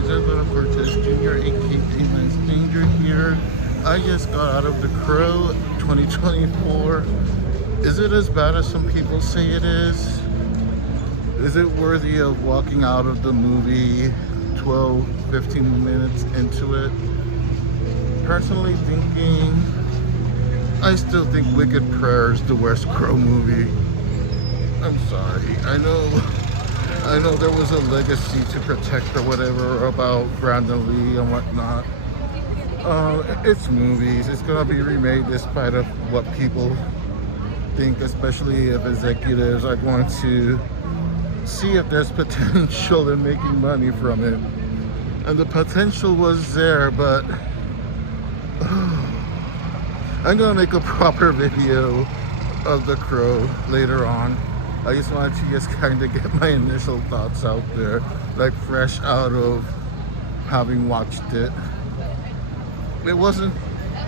guys, I'm Cortez Jr., aka Lance Danger here. I just got out of The Crow 2024. Is it as bad as some people say it is? Is it worthy of walking out of the movie 12, 15 minutes into it? Personally thinking, I still think Wicked Prayer is the worst Crow movie. I'm sorry. I know there was a legacy to protect or whatever about Brandon Lee and whatnot. It's movies. It's gonna be remade despite of what people think, especially if executives are going to see if there's potential in making money from it. And the potential was there, but I'm gonna make a proper video of The Crow later on. I just wanted to just kind of get my initial thoughts out there, like fresh out of having watched it. It wasn't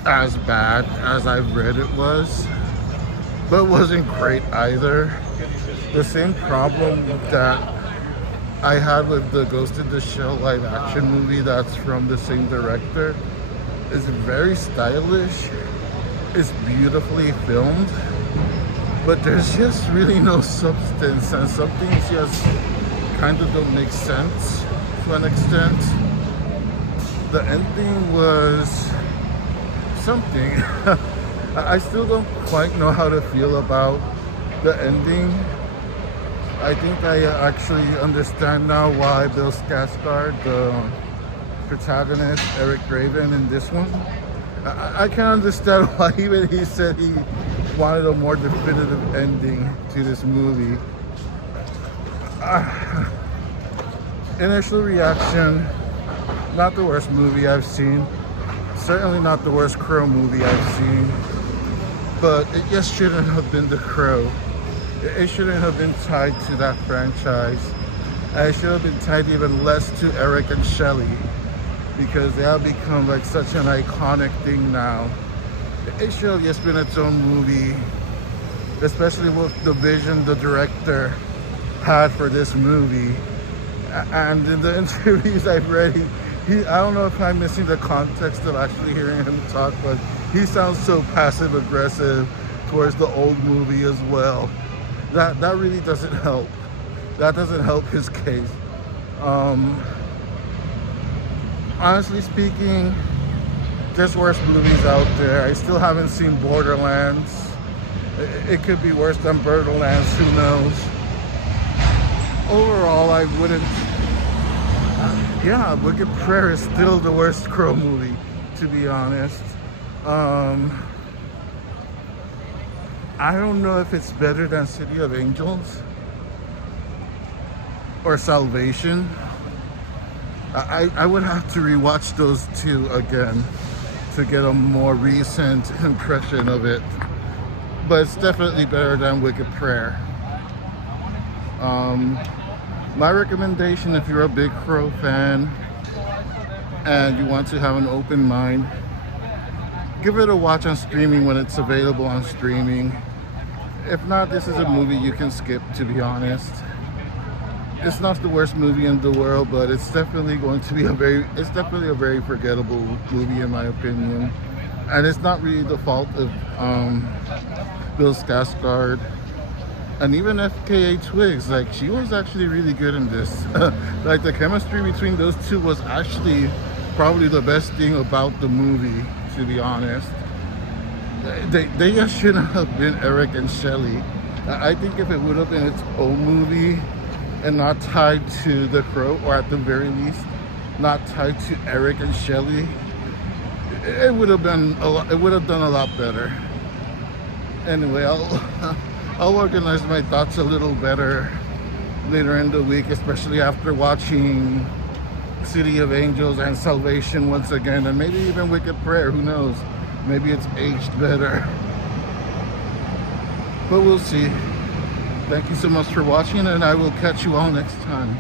as bad as I've read it was, but it wasn't great either. The same problem that I had with the Ghost in the Shell live action movie that's from the same director. It's very stylish, it's beautifully filmed, but there's just really no substance, and some things just kind of don't make sense to an extent. The ending was something. I still don't quite know how to feel about the ending. I think I actually understand now why Bill Skarsgård, the protagonist, Eric Draven in this one, I can understand why even he said he wanted a more definitive ending to this movie. Initial reaction, not the worst movie I've seen. Certainly not the worst Crow movie I've seen. But it just shouldn't have been The Crow. It shouldn't have been tied to that franchise. And it should have been tied even less to Eric and Shelley, because they have become like such an iconic thing now. It should have just been its own movie, especially with the vision the director had for this movie. And in the interviews I've read, I don't know if I'm missing the context of actually hearing him talk, but he sounds so passive aggressive towards the old movie as well. That really doesn't help. That doesn't help his case. Honestly speaking, there's worse movies out there. I still haven't seen Borderlands. It could be worse than Borderlands, who knows? Overall, I wouldn't... Yeah, Wicked Prayer is still the worst Crow movie, to be honest. I don't know if it's better than City of Angels or Salvation. I would have to rewatch those two again to get a more recent impression of it. But it's definitely better than Wicked Prayer. My recommendation, if you're a big Crow fan and you want to have an open mind, give it a watch on streaming when it's available on streaming. If not, this is a movie you can skip, to be honest. It's not the worst movie in the world, but it's definitely going to be a very forgettable movie in my opinion. And it's not really the fault of Bill Skarsgård and even FKA Twigs. Like, she was actually really good in this. Like, the chemistry between those two was actually probably the best thing about the movie, to be honest. They just shouldn't have been Eric and Shelley. I think if it would have been its own movie and not tied to The Crow, or at the very least not tied to Eric and Shelley, it would have done a lot better. Anyway, I'll organize my thoughts a little better later in the week, especially after watching City of Angels and Salvation once again, and maybe even Wicked Prayer, who knows? Maybe it's aged better. But we'll see. Thank you so much for watching, and I will catch you all next time.